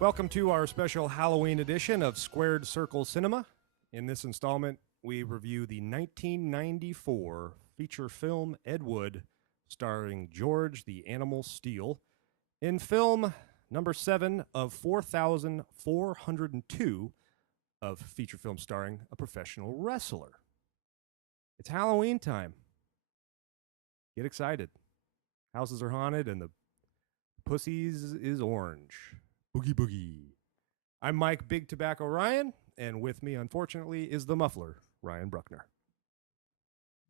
Welcome to our special Halloween edition of Squared Circle Cinema. In this installment, we review the 1994 feature film Ed Wood, starring George the Animal Steele, in film number 7 of 4,402 of feature film starring a professional wrestler. It's Halloween time. Get excited. Houses are haunted and the pussies is orange. Boogie boogie. I'm Mike Big Tobacco Ryan, and with me, unfortunately, is the muffler, Ryan Bruckner.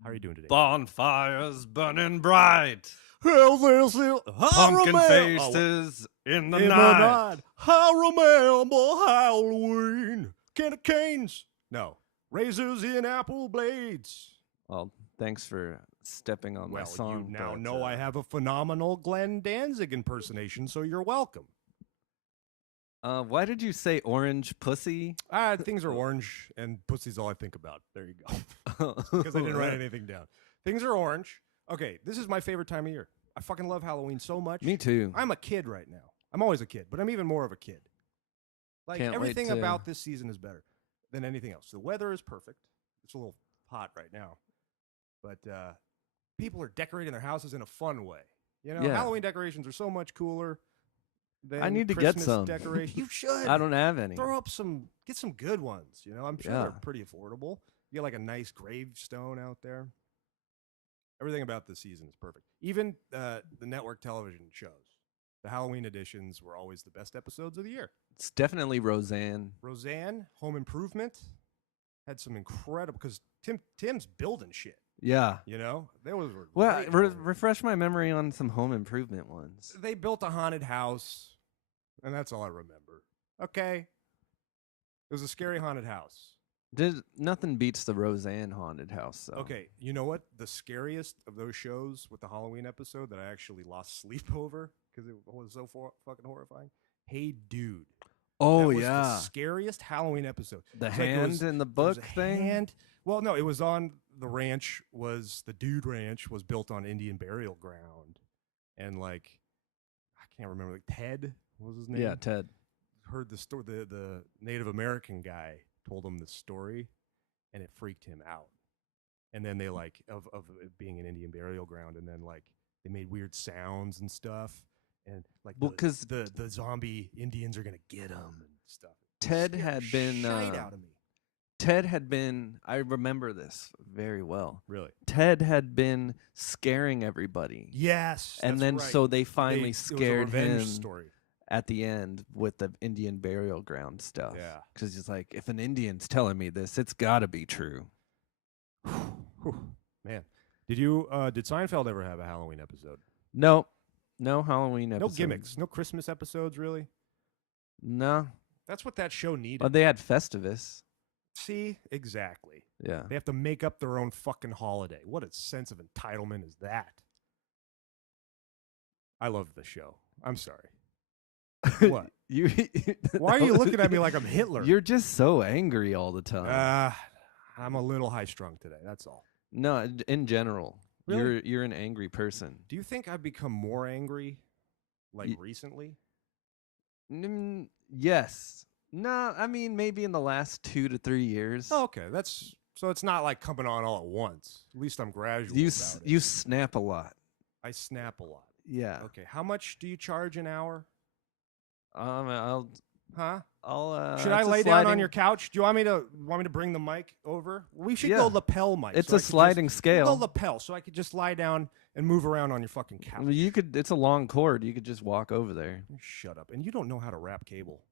How are you doing today? Bonfires burning bright. Pumpkin Faces in the night. I remember Halloween. Can of canes. No. Razors in apple blades. Well, thanks for stepping on my song. You now know I have a phenomenal Glenn Danzig impersonation, so you're welcome. Why did you say orange pussy? Things are orange, and pussy's all I think about. There you go. Because I didn't write anything down. Things are orange. Okay, this is my favorite time of year. I fucking love Halloween so much. Me too. I'm a kid right now. I'm always a kid, but I'm even more of a kid. Like, Can't everything wait to- about this season is better than anything else. The weather is perfect. It's a little hot right now. But people are decorating their houses in a fun way. You know, Yeah. Halloween decorations are so much cooler than I need to Christmas get some. decorations. You should. I don't have any. Throw up get some good ones. You know, I'm sure Yeah. they're pretty affordable. You get like a nice gravestone out there. Everything about this season is perfect. Even the network television shows. The Halloween editions were always the best episodes of the year. It's definitely Roseanne. Roseanne, Home Improvement, had some incredible, because Tim's building shit. Yeah. You know, there was Well, great Halloween. refresh my memory on some home improvement ones. They built a haunted house, and that's all I remember. Okay, it was a scary haunted house. Nothing beats the Roseanne haunted house, though. Okay, you know what? The scariest of those shows with the Halloween episode that I actually lost sleep over because it was so fucking horrifying. Hey, Dude. Oh, That was yeah. the scariest Halloween episode. The It's like it hand was- in the there was book a thing? hand- Well, no, it was on the ranch. The Dude Ranch was built on Indian burial ground, and like I can't remember. Like Ted, what was his name? Yeah, Ted. Heard the story. The Native American guy told him the story, and it freaked him out. And then they like of it being an Indian burial ground, and then like they made weird sounds and stuff, and like Well, 'cause the zombie Indians are gonna get him and stuff. It Ted scared had the been, shite out of me. Ted had been, I remember this very well. Really? Ted had been scaring everybody. Yes. And that's then right. so they finally it was a scared revenge him story. at the end with the Indian burial ground stuff. Yeah. Because he's like, if an Indian's telling me this, it's got to be true. Whew. Man, did Seinfeld ever have a Halloween episode? No Halloween episodes. No gimmicks, no Christmas episodes, really. No, That's what that show needed. but they had Festivus. See, exactly. Yeah. They have to make up their own fucking holiday. What a sense of entitlement is that? I love the show. I'm sorry. What? you? Why are you looking at me like I'm Hitler? You're just so angry all the time. I'm a little high strung today. That's all. No, in general, Really? you're an angry person. Do you think I've become more angry, like Ye- recently? Yes. No, I mean maybe in the last 2 to 3 years. Oh, okay. So it's not like coming on all at once. At least I'm gradual you about it. you snap a lot. I snap a lot. Yeah. Okay. How much do you charge an hour? I'll Huh? I'll. Should I it's a lay down on sliding- your couch? Do you want me to bring the mic over? We should Yeah. go lapel mic. It's so I a could sliding just, scale. We'll go lapel, so I could just lie down and move around on your fucking couch. Well, you could. It's a long cord. You could just walk over there. Shut up. And you don't know how to wrap cable.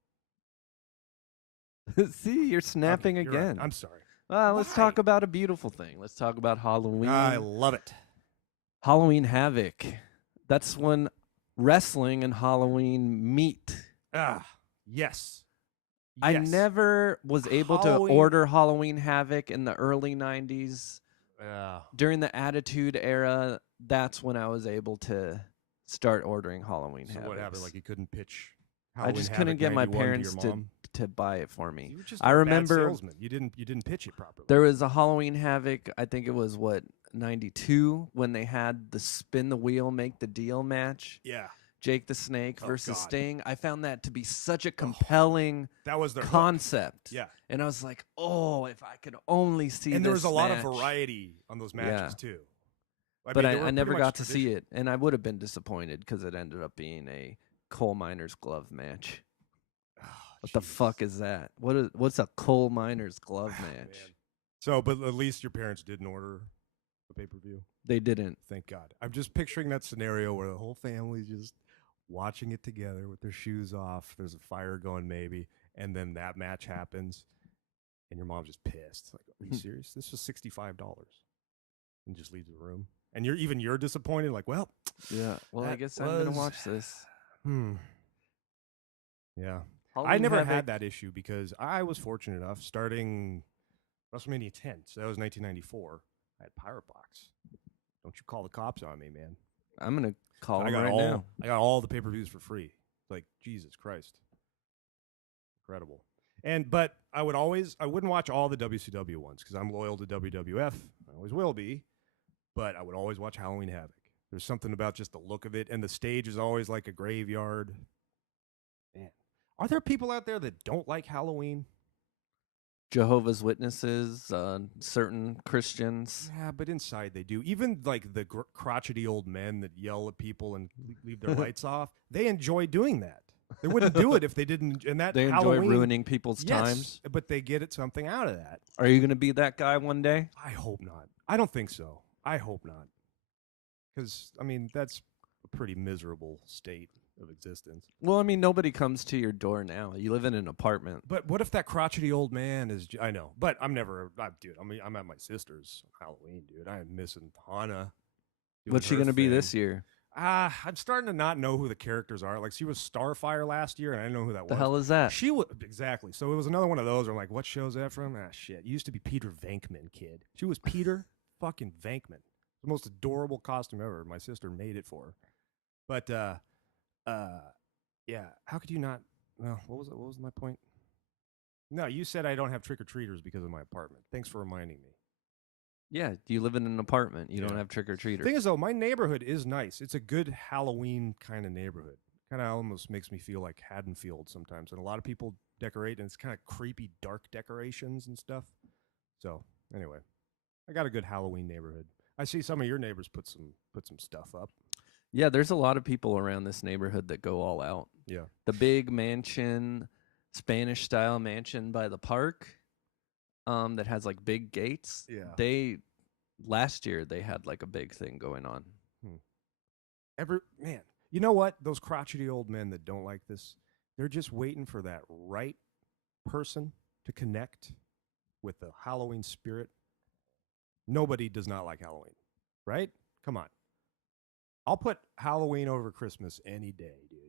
See, you're snapping Okay, you're right. again. I'm sorry. Let's Why? talk about a beautiful thing. Let's talk about Halloween. I love it. Halloween Havoc. That's when wrestling and Halloween meet. Yes. I Yes. never was able Halloween- to order Halloween Havoc in the early 90s. Yeah. During the Attitude Era, that's when I was able to start ordering Halloween So Havoc. what happened? Like you couldn't pitch. I just Halloween couldn't Havoc get my 91 parents to, your mom? to buy it for me. You were just I a bad remember salesman. You didn't pitch it properly. there was a Halloween Havoc, I think it was what, 92, when they had the spin the wheel, make the deal match. Yeah. Jake the Snake Oh, versus God. Sting. I found that to be such a compelling That was their hook. concept. Yeah. And I was like, oh, if I could only see And there was this a lot of match. variety on those matches too. But mean, they were I never pretty much got to see traditional. it, and I would have been disappointed because it ended up being a coal miner's glove match. Oh, What the Jesus. fuck is that? What's a coal miner's glove Oh, match? man. So, but at least your parents didn't order the pay-per-view. They didn't. Thank God. I'm just picturing that scenario where the whole family's just watching it together with their shoes off. There's a fire going maybe, and then that match happens, and your mom's just pissed. Like, are you serious? This was $65, and just leaves the room. And you're disappointed. Like, well, Yeah. Well, I that guess I'm gonna was- watch this. Yeah. I Halloween never Havoc- had that issue because I was fortunate enough starting WrestleMania 10. So that was 1994. I had Pirate Box. Don't you call the cops on me, man. I'm gonna call I him got right now. I got all the pay-per-views for free. Like, Jesus Christ. Incredible. But I wouldn't watch all the WCW ones because I'm loyal to WWF. I always will be. But I would always watch Halloween Havoc. There's something about just the look of it, and the stage is always like a graveyard. Man, are there people out there that don't like Halloween? Jehovah's Witnesses, certain Christians. Yeah, but inside they do. Even like the crotchety old men that yell at people and leave their lights off, they enjoy doing that. They wouldn't do it if they didn't. And that They enjoy Halloween, ruining people's yes, times. but they get something out of that. Are you gonna be that guy one day? I hope not. I don't think so. I hope not. Because I mean, that's a pretty miserable state of existence. Well, I mean, nobody comes to your door now. You live in an apartment. But what if that crotchety old man is? I know, but I'm dude. I'm at my sister's Halloween, dude. I am missing Hannah. What's she gonna be this year? I'm starting to not know who the characters are. Like, she was Starfire last year, and I didn't know who that The was. hell is that? She was exactly. So it was another one of those where I'm like, what show's that from? Ah, shit. You used to be Peter Venkman, kid. She was Peter fucking Venkman. The most adorable costume ever. My sister made it for her. But yeah. How could you not? Well, what was my point? No, you said I don't have trick or treaters because of my apartment. Thanks for reminding me. Yeah, you live in an apartment. You don't Yeah. have trick or treaters. Thing is, though, my neighborhood is nice. It's a good Halloween kind of neighborhood. Kind of almost makes me feel like Haddonfield sometimes. And a lot of people decorate, and it's kind of creepy, dark decorations and stuff. So anyway, I got a good Halloween neighborhood. I see some of your neighbors put some stuff up. Yeah, there's a lot of people around this neighborhood that go all out. Yeah. The big mansion, Spanish style mansion by the park, that has like big gates. Yeah. Last year they had like a big thing going on. Man, you know what? Those crotchety old men that don't like this, they're just waiting for that right person to connect with the Halloween spirit. Nobody does not like Halloween, right? Come on. I'll put Halloween over Christmas any day, dude.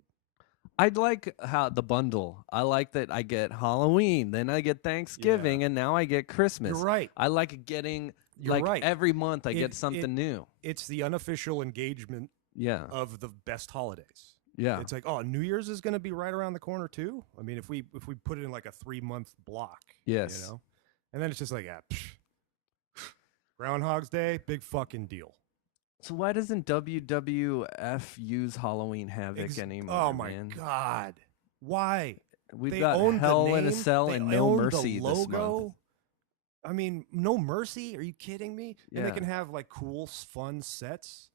I'd like how the bundle. I like that I get Halloween, then I get Thanksgiving, and now I get Christmas. You're right. I like getting You're right. every month I get something new. It's the unofficial engagement Yeah. of the best holidays. Yeah. It's like, oh, New Year's is going to be right around the corner too. I mean, if we put it in like a 3-month block, Yes. you know, and then it's just like, Groundhog's Day, big fucking deal. So why doesn't WWF use Halloween Havoc anymore? Oh my man? God, why? We've They got own the Hell in a name, Cell they and No own Mercy the this month. logo. I mean, No Mercy? Are you kidding me? And they Yeah. can have like cool, fun sets.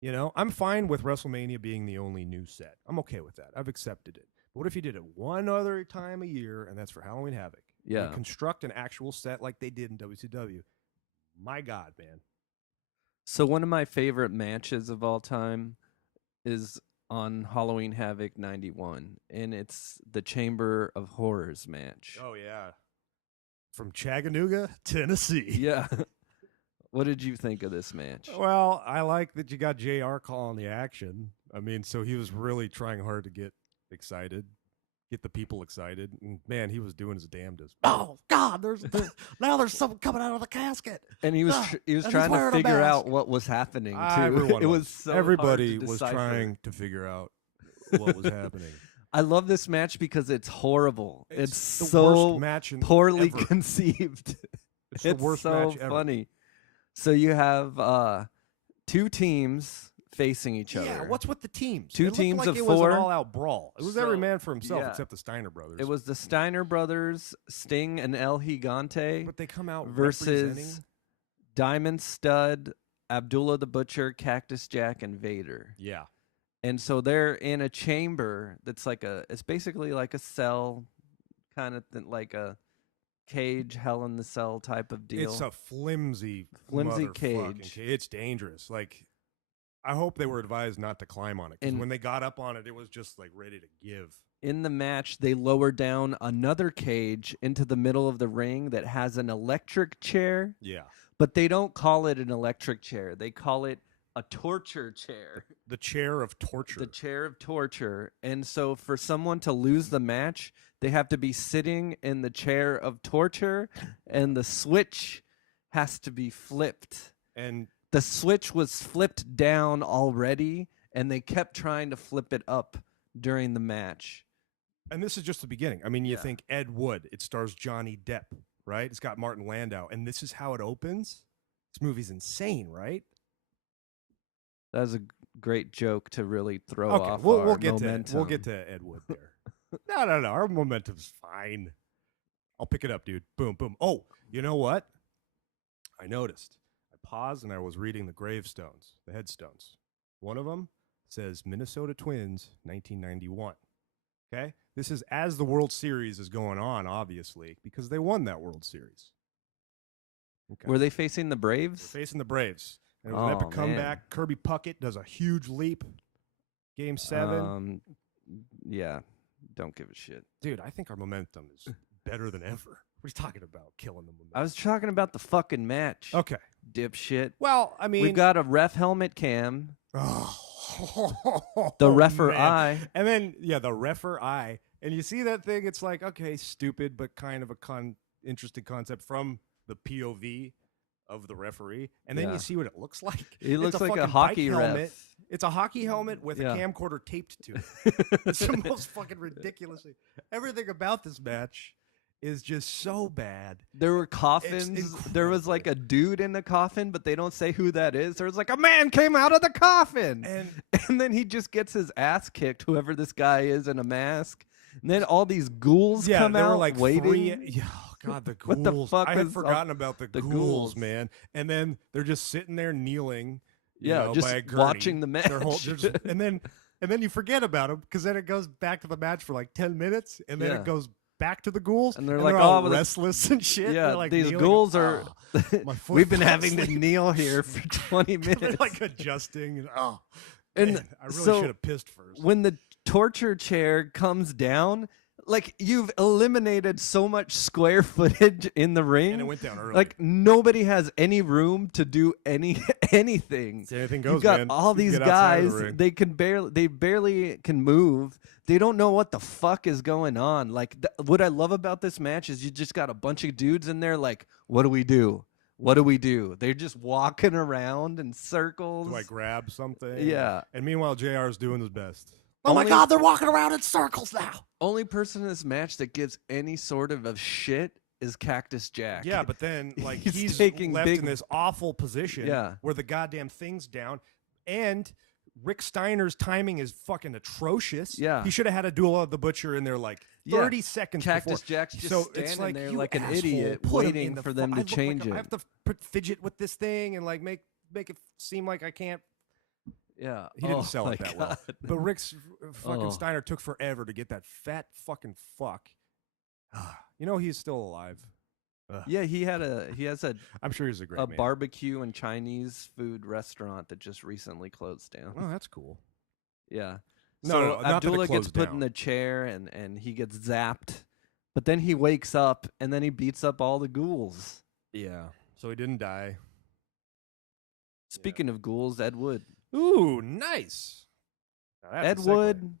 You know, I'm fine with WrestleMania being the only new set. I'm okay with that. I've accepted it. But what if you did it one other time a year, and that's for Halloween Havoc? Yeah. You construct an actual set like they did in WCW. My God, man. So one of my favorite matches of all time is on Halloween Havoc 91, and it's the Chamber of Horrors match. Oh, yeah. From Chattanooga, Tennessee. Yeah. What did you think of this match? Well, I like that you got JR calling the action. I mean, so he was really trying hard to get excited, get the people excited. And man, he was doing his damnedest. Oh God, now there's something coming out of the casket. And he was and he's trying to wearing a figure out mask. what was happening too. Everyone it was so everybody hard to was decipher. trying to figure out what was happening. I love this match because it's horrible. It's the so worst match poorly ever. conceived. It's the worst so match ever. funny. So you have two teams facing each other. Yeah, what's with the teams? Two it looked teams like of it was four. an all-out brawl. It was every So, man for himself yeah. except the Steiner brothers. It was the Steiner brothers, Sting and El Gigante, but they come out versus representing. Diamond Stud, Abdullah the Butcher, Cactus Jack, and Vader. Yeah. And so they're in a chamber that's it's basically like a cell, kind of like a cage, Hell in the Cell type of deal. It's a flimsy cage. It's dangerous. Like, I hope they were advised not to climb on it. Because when they got up on it, it was just like ready to give. In the match, they lower down another cage into the middle of the ring that has an electric chair. Yeah. But they don't call it an electric chair. They call it a torture chair. The chair of torture. The chair of torture. And so for someone to lose the match, they have to be sitting in the chair of torture, and the switch has to be flipped. And the switch was flipped down already, and they kept trying to flip it up during the match. And this is just the beginning. I mean, you think Ed Wood. It stars Johnny Depp, right? It's got Martin Landau. And this is how it opens? This movie's insane, right? That was a great joke to really throw off we'll our get momentum. We'll get to Ed Wood there. No. Our momentum's fine. I'll pick it up, dude. Boom, boom. Oh, you know what? I noticed. I paused and I was reading the gravestones, the headstones. One of them says Minnesota Twins, 1991. Okay? This is as the World Series is going on, obviously, because they won that World Series. Okay. Were they facing the Braves? They're facing the Braves. And it was an epic comeback. Kirby Puckett does a huge leap. Game 7. Yeah. Don't give a shit. Dude, I think our momentum is better than ever. What are you talking about? Killing the momentum. I was talking about the fucking match. Okay. Dipshit. Well, I mean, we've got a ref helmet cam. Oh, the refer man. eye. And then, the refer eye. And you see that thing, it's like, okay, stupid, but kind of a interesting concept from the POV of the referee. And then you see what it looks like. It looks like a fucking hockey bike ref. helmet. It's a hockey helmet with a camcorder taped to it. It's the most fucking ridiculous thing. Everything about this match is just so bad. There were coffins. There was like a dude in the coffin, but they don't say who that is. There was like a man came out of the coffin. And then he just gets his ass kicked, whoever this guy is in a mask. And then all these ghouls come out, were like waiting. Oh God, the ghouls! What the fuck I had is forgotten about the ghouls, man. And then they're just sitting there kneeling, just by a gurney. watching the match. And then you forget about them because then it goes back to the match for like 10 minutes, and then it goes back to the ghouls, and they're like all restless and shit. Yeah, like these kneeling. ghouls are. We've been having asleep. to kneel here for 20 minutes, they're like adjusting. And man, I really so should have pissed first. When the torture chair comes down, like you've eliminated so much square footage in the ring, and it went down early. Like nobody has any room to do anything. Anything goes. You've got man. all these guys. They barely can move. They don't know what the fuck is going on. Like what I love about this match is you just got a bunch of dudes in there. Like, what do we do? What do we do? They're just walking around in circles. Do I grab something? Yeah. And meanwhile, JR is doing his best. Oh my God, they're walking around in circles now. Only person in this match that gives any sort of shit is Cactus Jack. Yeah, but then like he's taking left in this awful position where the goddamn thing's down, and Rick Steiner's timing is fucking atrocious. Yeah. He should have had a duel of the Butcher in there like 30 seconds Cactus before. Jack's just so standing it's like, there you like an asshole, idiot put him waiting in the for them to change it. I have to fidget with this thing and like make it seem like I can't. Yeah. He didn't sell it that well. But Rick's fucking Oh. Steiner took forever to get that fat fucking fuck. He's still alive. Yeah, he has a I'm sure he's a great man. barbecue and Chinese food restaurant that just recently closed down. Oh, that's cool. Yeah. No, So no, not that it Abdullah gets closed put in down. the chair and he gets zapped, but then he wakes up and then he beats up all the ghouls. Yeah. So he didn't die. Speaking of ghouls, Ed Wood. Ooh, nice. Now that's a Ed segue. Wood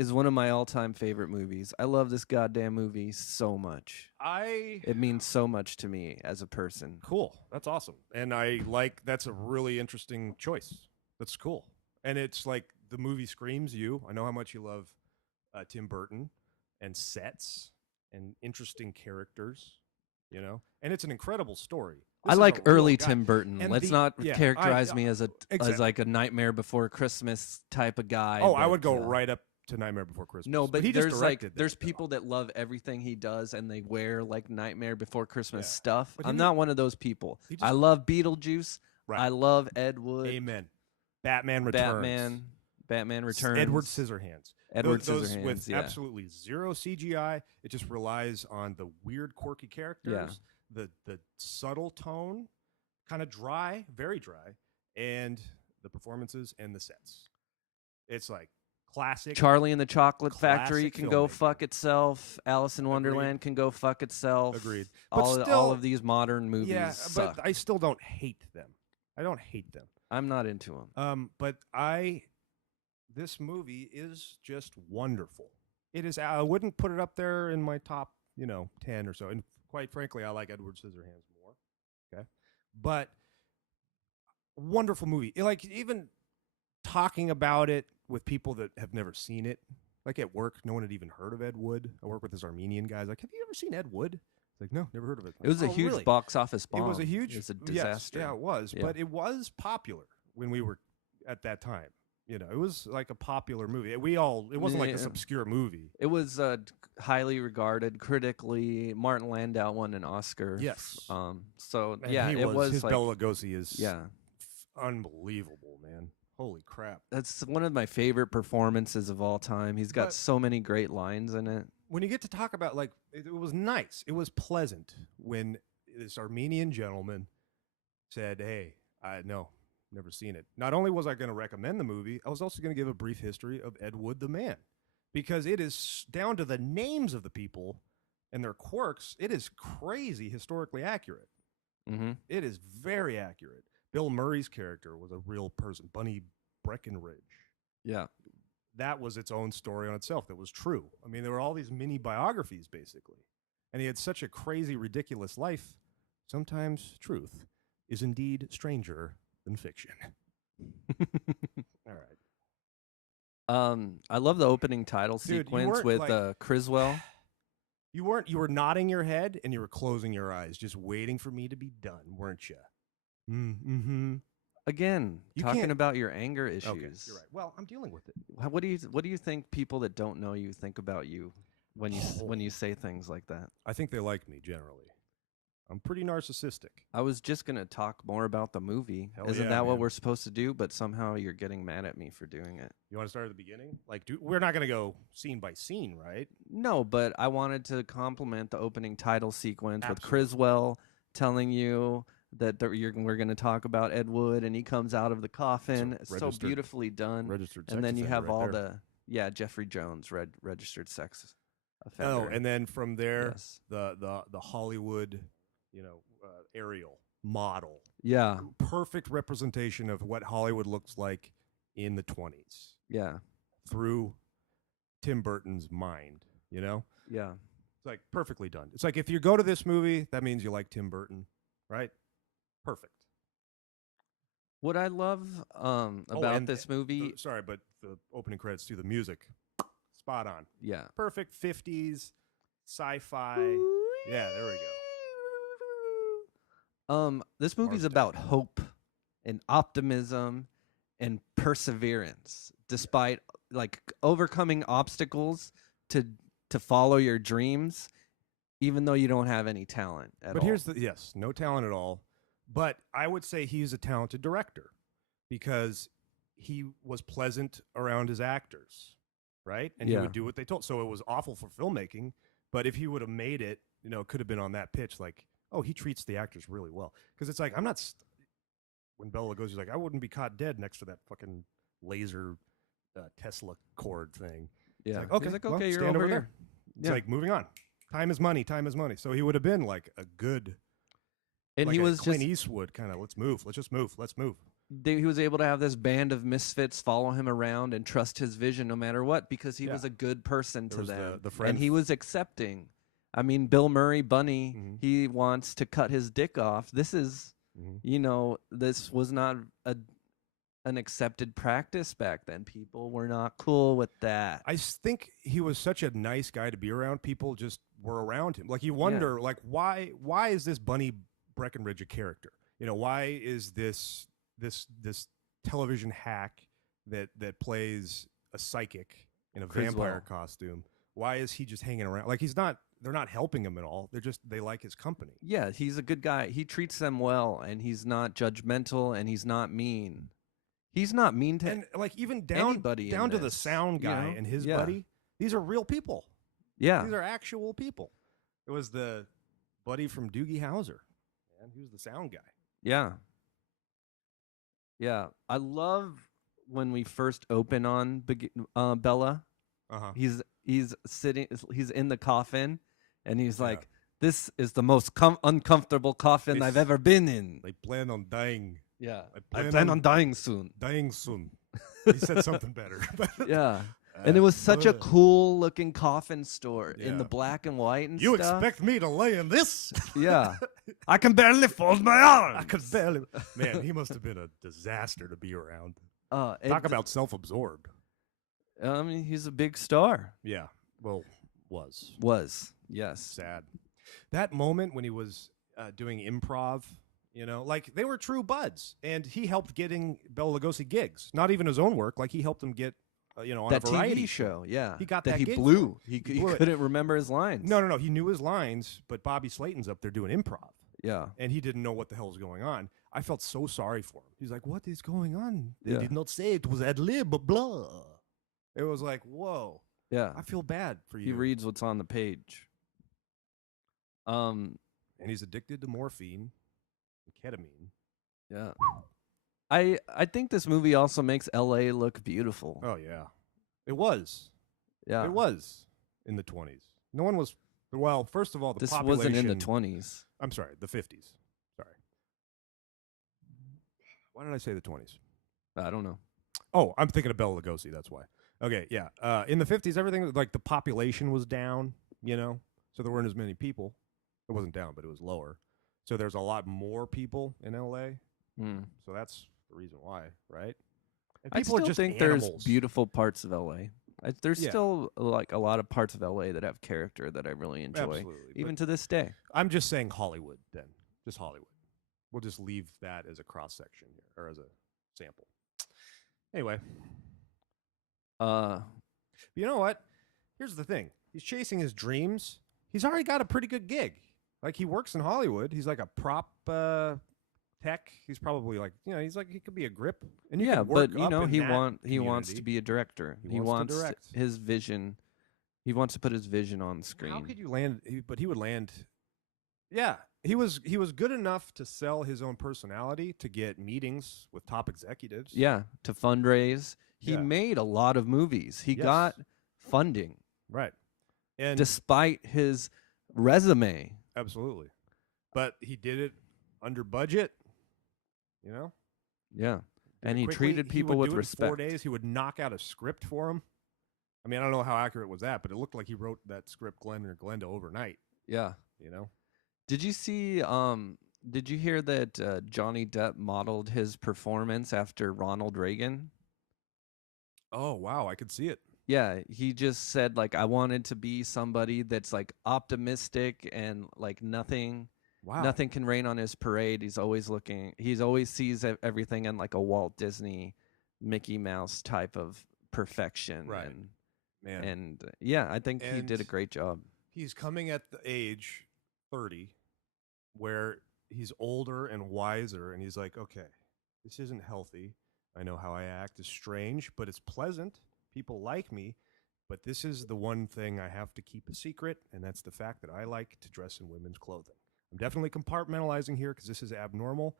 is one of my all-time favorite movies. I love this goddamn movie so much. It means so much to me as a person. Cool. That's awesome. And that's a really interesting choice. That's cool. And it's like the movie screams you. I know how much you love Tim Burton and sets and interesting characters, and it's an incredible story. I is like a real early guy. Tim Burton. And Let's the- not yeah, characterize me as exactly. like a Nightmare Before Christmas type of guy. Oh, I but, would go right up to Nightmare Before Christmas. No, but he just there's directed that, there's though. people that love everything he does and they wear like Nightmare Before Christmas Yeah. stuff. But I'm he not one of those people. he I just- love Beetlejuice. Right. I love Ed Wood. Amen. Batman Returns. Batman Returns. Edward Scissorhands. Edward Those Scissorhands, with yeah. absolutely zero CGI. It just relies on the weird, quirky characters, the subtle tone, kind of dry, very dry, and the performances and the sets. It's like classic. Charlie and the Chocolate Factory classic can go filmmaking. fuck itself. Alice in Wonderland can go fuck itself. Agreed. But All still, of these modern movies yeah, suck. but I still don't hate them. I don't hate them. I'm not into them. But this movie is just wonderful. It is. I wouldn't put it up there in my top, 10 or so. And quite frankly, I like Edward Scissorhands more. Okay, but wonderful movie. Like even talking about it with people that have never seen it, like at work, no one had even heard of Ed Wood. I work with this Armenian guys. Like, have you ever seen Ed Wood? It's like, no, never heard of it. It was a "Oh, huge really?" box office bomb. It was a huge. It was a yes, disaster. yeah, it was. Yeah. But it was popular when we were at that time. It was like a popular movie. It wasn't like this Yeah. obscure movie. It was highly regarded critically. Martin Landau won an Oscar. Yes. So And yeah, it was his like Bela Lugosi is yeah. unbelievable, man. Holy crap. That's one of my favorite performances of all time. He's got But- so many great lines in it. When you get to talk about like it was nice. It was pleasant when this Armenian gentleman said, "Hey, never seen it." Not only was I going to recommend the movie, I was also going to give a brief history of Ed Wood the man, because it is down to the names of the people and their quirks. It is crazy historically accurate. Mm-hmm. It is very accurate. Bill Murray's character was a real person, Bunny Breckenridge. Yeah. That was its own story on itself. That was true. I mean, there were all these mini biographies, basically. And he had such a crazy, ridiculous life. Sometimes truth is indeed stranger than fiction. All right. I love the opening title Dude, you sequence weren't, with like- Criswell. You were nodding your head and you were closing your eyes, just waiting for me to be done, weren't you? Mm-hmm. Again, You talking can't- about your anger issues. Okay, you're right. Well, I'm dealing with it. What do you think people that don't know you think about you when you say things like that? I think they like me generally. I'm pretty narcissistic. I was just gonna talk more about the movie. Hell Isn't yeah, that what man. we're supposed to do? But somehow you're getting mad at me for doing it. You want to start at the beginning? Like, we're not going to go scene by scene, right? No, but I wanted to compliment the opening title sequence with Absolutely. Criswell telling you that we're going to talk about Ed Wood, and he comes out of the coffin. It's so registered- beautifully done. Registered sex And then you offender have right all there. Jeffrey Jones, registered sex offender. Oh, and then from there, Yes. the Hollywood, aerial model, Yeah, perfect representation of what Hollywood looks like in the 20s yeah, through Tim Burton's mind. yeah. It's like perfectly done. It's like if you go to this movie, that means you like Tim Burton, right? Perfect. What I love about and this movie, Sorry, but the opening credits to the music, spot on. yeah. Perfect 50s sci-fi. Yeah, there we go. This movie's Mars about hope and optimism and perseverance, despite like overcoming obstacles to follow your dreams, even though you don't have any talent at all. But here's no talent at all. But I would say he's a talented director because he was pleasant around his actors, right? And he Yeah. would do what they told. So it was awful for filmmaking. But if he would have made it, it could have been on that pitch like, oh, he treats the actors really well. Because it's like, I'm not. When Bela Lugosi's like, I wouldn't be caught dead next to that fucking laser Tesla cord thing. yeah. It's like, okay, He's like, well, okay, you're stand over over here. there. It's like moving on. Time is money. Time is money. So he would have been like a good. And like he a was Clint just Eastwood kind of. Let's move. Let's just move. Let's move. he was able to have this band of misfits follow him around and trust his vision no matter what because he Yeah. was a good person There to was them. the friend and he was accepting. I mean, Bill Murray, Bunny, Mhm. he wants to cut his dick off. This is, Mhm. this was not an accepted practice back then. People were not cool with that. I think he was such a nice guy to be around. People just were around him. Like you wonder, like why is this Bunny Breckenridge a character? You know, why is this television hack that plays a psychic in a vampire costume? Why is he just hanging around? Like he's not. They're not helping him at all. They like his company. Yeah, he's a good guy. He treats them well, and he's not judgmental, and he's not mean. He's not mean to And like even down anybody down in to the this, sound you guy know? and his Yeah. buddy. These are real people. Yeah. These are actual people. It was the buddy from Doogie Howser, and he was the sound guy. Yeah. Yeah. I love when we first open on Bella. Uh-huh. He's sitting. He's in the coffin, and he's like, "This is the most uncomfortable coffin I've ever been in." They plan on dying. Yeah, I I plan on dying soon. Dying soon. He said something better. Yeah, and it was such a cool looking coffin store in the black and white and You stuff. expect me to lay in this? Yeah, I can barely fold my arms. I could barely. Man, he must have been a disaster to be around. And Talk about self-absorbed. I mean, he's a big star. Yeah. Well, was Yes. sad. That moment when he was doing improv, you know, like they were true buds, and he helped getting Bela Lugosi gigs. Not even his own work, like he helped him get, you know, on That a variety TV show. Yeah, He got that that he gig blew. for. He blew it. couldn't remember his lines. No. He knew his lines, but Bobby Slayton's up there doing improv, Yeah. and he didn't know what the hell was going on. I felt so sorry for him. He's like, "What is going on? They Yeah. did not say it was ad lib, blah." It was like, whoa. Yeah. I feel bad for you. He reads what's on the page. And he's addicted to morphine, and ketamine. Yeah. I think this movie also makes LA look beautiful. Oh yeah, it was. Yeah. It was in the 20s. No one was. Well, first of all, the This population. wasn't in the 20s. I'm sorry, the 50s. Sorry. Why did I say the 20s? I don't know. Oh, I'm thinking of Bela Lugosi. That's why. Okay, yeah. In the 50s, everything like the population was down. You know, so there weren't as many people. It wasn't down, but it was lower. So there's a lot more people in LA. So that's the reason why, right? And I still are just think animals. there's beautiful parts of LA. There's Yeah. still like a lot of parts of LA that have character that I really enjoy, Absolutely, even but to this day. I'm just saying Hollywood. Then just Hollywood. We'll just leave that as a cross section here, or as a sample. Anyway, Uh, you know what? Here's the thing. He's chasing his dreams. He's already got a pretty good gig. Like he works in Hollywood. He's like a prop tech. He's probably like, you know, he's like he could be a grip. And you yeah, could work but you up know in he that wants community. to be a director. He He wants to wants direct. his vision. He wants to put his vision on screen. How could you land? But he would land. Yeah, he was good enough to sell his own personality to get meetings with top executives. Yeah, to fundraise. He Yeah. made a lot of movies. He Yes. got funding Right. And despite his resume. absolutely. But he did it under budget, you know? Yeah. Did And it he quickly. treated He people would with do it in 4 respect. days. He would knock out a script for him. I mean, I don't know how accurate was that, but it looked like he wrote that script, Glenn or Glenda, overnight, Yeah. you know? Did you see did you hear that Johnny Depp modeled his performance after Ronald Reagan? Oh, wow. I could see it. Yeah, he just said like I wanted to be somebody that's like optimistic and like nothing Wow. nothing can rain on his parade. He's always sees everything in like a Walt Disney, Mickey Mouse type of perfection. Right. Man. And yeah, I think he did a And- great job. He's coming at the age 30 where he's older and wiser, and he's like, okay, this isn't healthy. I know how I act is strange, but it's pleasant. People like me, but this is the one thing I have to keep a secret, and that's the fact that I like to dress in women's clothing. I'm definitely compartmentalizing here because this is abnormal.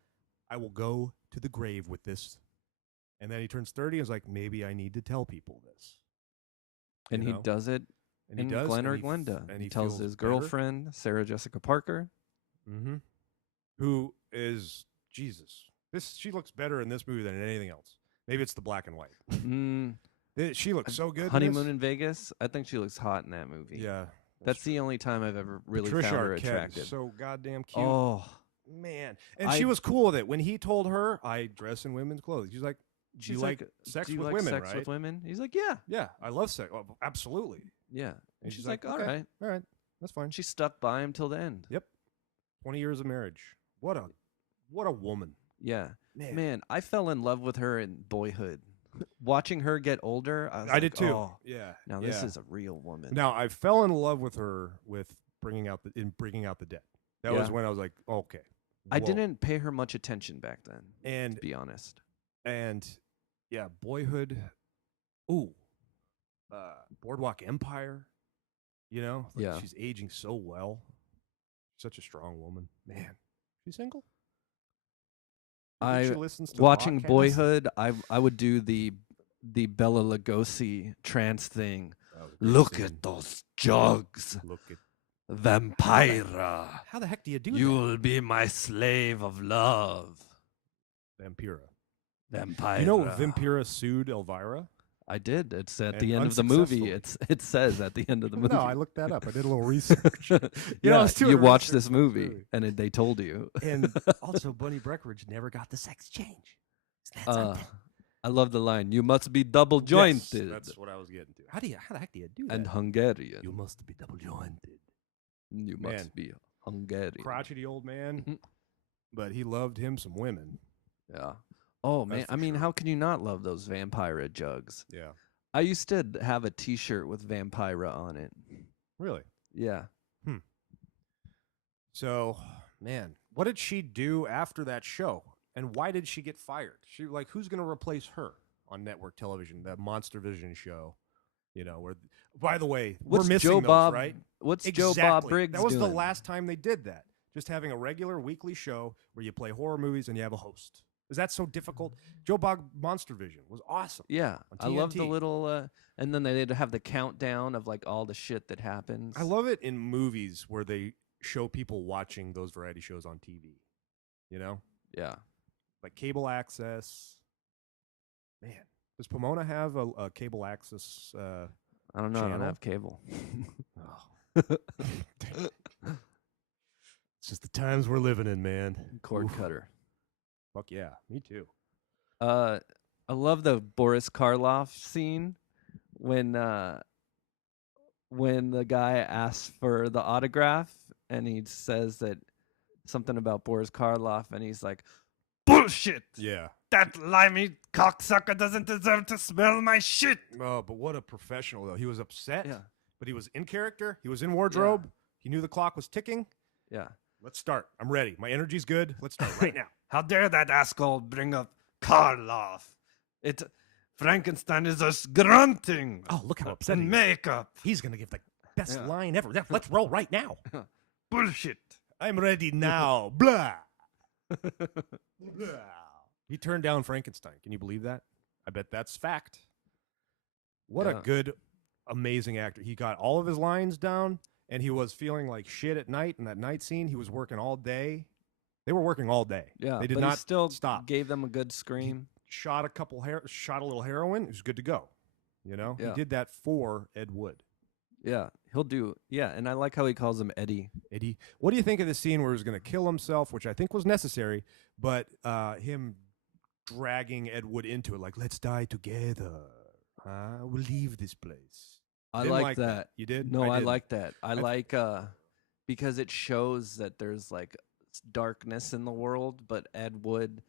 I will go to the grave with this. And then he turns 30 and is like, maybe I need to tell people this. You And he know? does it And he in does. Glenn or and Glenda. and he tells feels his better. girlfriend, Sarah Jessica Parker. Mm-hmm. Who is Jesus? She looks better in this movie than in anything else. Maybe it's the black and white. She looks so good. Honeymoon in in Vegas. I think she looks hot in that movie. this. Yeah, That's the only time I've ever really Patricia found her Arquette is attractive. so goddamn cute. Oh, Man, and she was cool with it when he told her, "I dress in women's clothes." She's like, "Do you she's like sex "Do you with like women, sex right?" with women? He's like, yeah, Yeah, I love sex. Oh, absolutely. yeah. And she's like, all "Okay, right. all right, that's fine." She stuck by him till the end. 20 years of marriage. What a woman. Yeah. Man. Man, I fell in love with her in Boyhood. Watching her get older, I was I like, did too. Oh, Yeah. now this is a real woman. Now I fell in love with her with bringing out the dead. That was Yeah. when I was like, okay. I whoa. didn't pay her much attention back then, And to be honest. and yeah, Boyhood. Ooh, Boardwalk Empire. You know, like Yeah. she's aging so well. Such a strong woman, man. She's single. You think she listens to the Watching podcast? Boyhood, I would do the Bela Lugosi trance thing. Oh, the great Look scene. at those jugs, Look at Vampira. how the heck do you do You'll be my slave of love, that? Vampira. Vampira. You know, Vampira sued Elvira. I did. It's at And the end of the movie. unsuccessfully. It says at the end of the movie. No, I looked that up. I did a little research. Yeah, I was doing you watched research this on the movie, movie. and they told you. And also, Bunny Breckenridge never got the sex change. Isn't that something? I love the line. You must be double jointed. Yes, that's what I was getting to. How the heck do you do that? and Hungarian. You must be double jointed. You Man. must be Hungarian. Crotchety old man, Mhm. but he loved him some women. Yeah. Oh man, That's I for mean, sure. how can you not love those Vampira jugs? Yeah, I used to have a T-shirt with Vampira on it. really. Yeah. So, man, what did she do after that show? And why did she get fired? She like, who's going to replace her on network television? That Monster Vision show, you know. Where, by the way, What's we're missing Joe those, Bob? right? What's Exactly. Joe Bob Briggs That was doing? the last time they did that. Just having a regular weekly show where you play horror movies and you have a host. Is that so difficult? Joe Bob Monster Vision was awesome. Yeah, I love the TNT. little. And then they'd have the countdown of like all the shit that happens. I love it in movies where they show people watching those variety shows on TV. You know, Yeah. like cable access. Man, does Pomona have a cable access? I don't know. I don't channel? have cable. It's just the times we're living in, man. Cord Oof. cutter. Fuck yeah, me too. I love the Boris Karloff scene when the guy asks for the autograph and he says that something about Boris Karloff and he's like, bullshit. Yeah. That limey cocksucker doesn't deserve to smell my shit. Oh, but what a professional though. He was upset, Yeah. but he was in character. He was in wardrobe. He knew the clock was ticking. Yeah. Let's start. I'm ready. My energy's good. Let's start right now. How dare that asshole bring up Karloff? Frankenstein is just grunting. Oh, look how upset and he is. makeup. He's gonna give the best Yeah. line ever. Yeah, let's roll right now. Bullshit. I'm ready now. Blah. Blah. He turned down Frankenstein. Can you believe that? I bet that's fact. What a Yeah. good, amazing actor. He got all of his lines down, and he was feeling like shit at night. In that night scene, he was working all day. They were working all day. Yeah. They did but not he still stop. gave them a good scream. Shot a little heroin. It was good to go. You know, Yeah. he did that for Ed Wood. Yeah. He'll do. Yeah. And I like how he calls him Eddie. Eddie, what do you think of the scene where he was going to kill himself, which I think was necessary, but him dragging Ed Wood into it, like, let's die together. We'll leave this place. I Didn't like that. You did? No, I didn't. like that. I like because it shows that there's like darkness in the world, but Ed Wood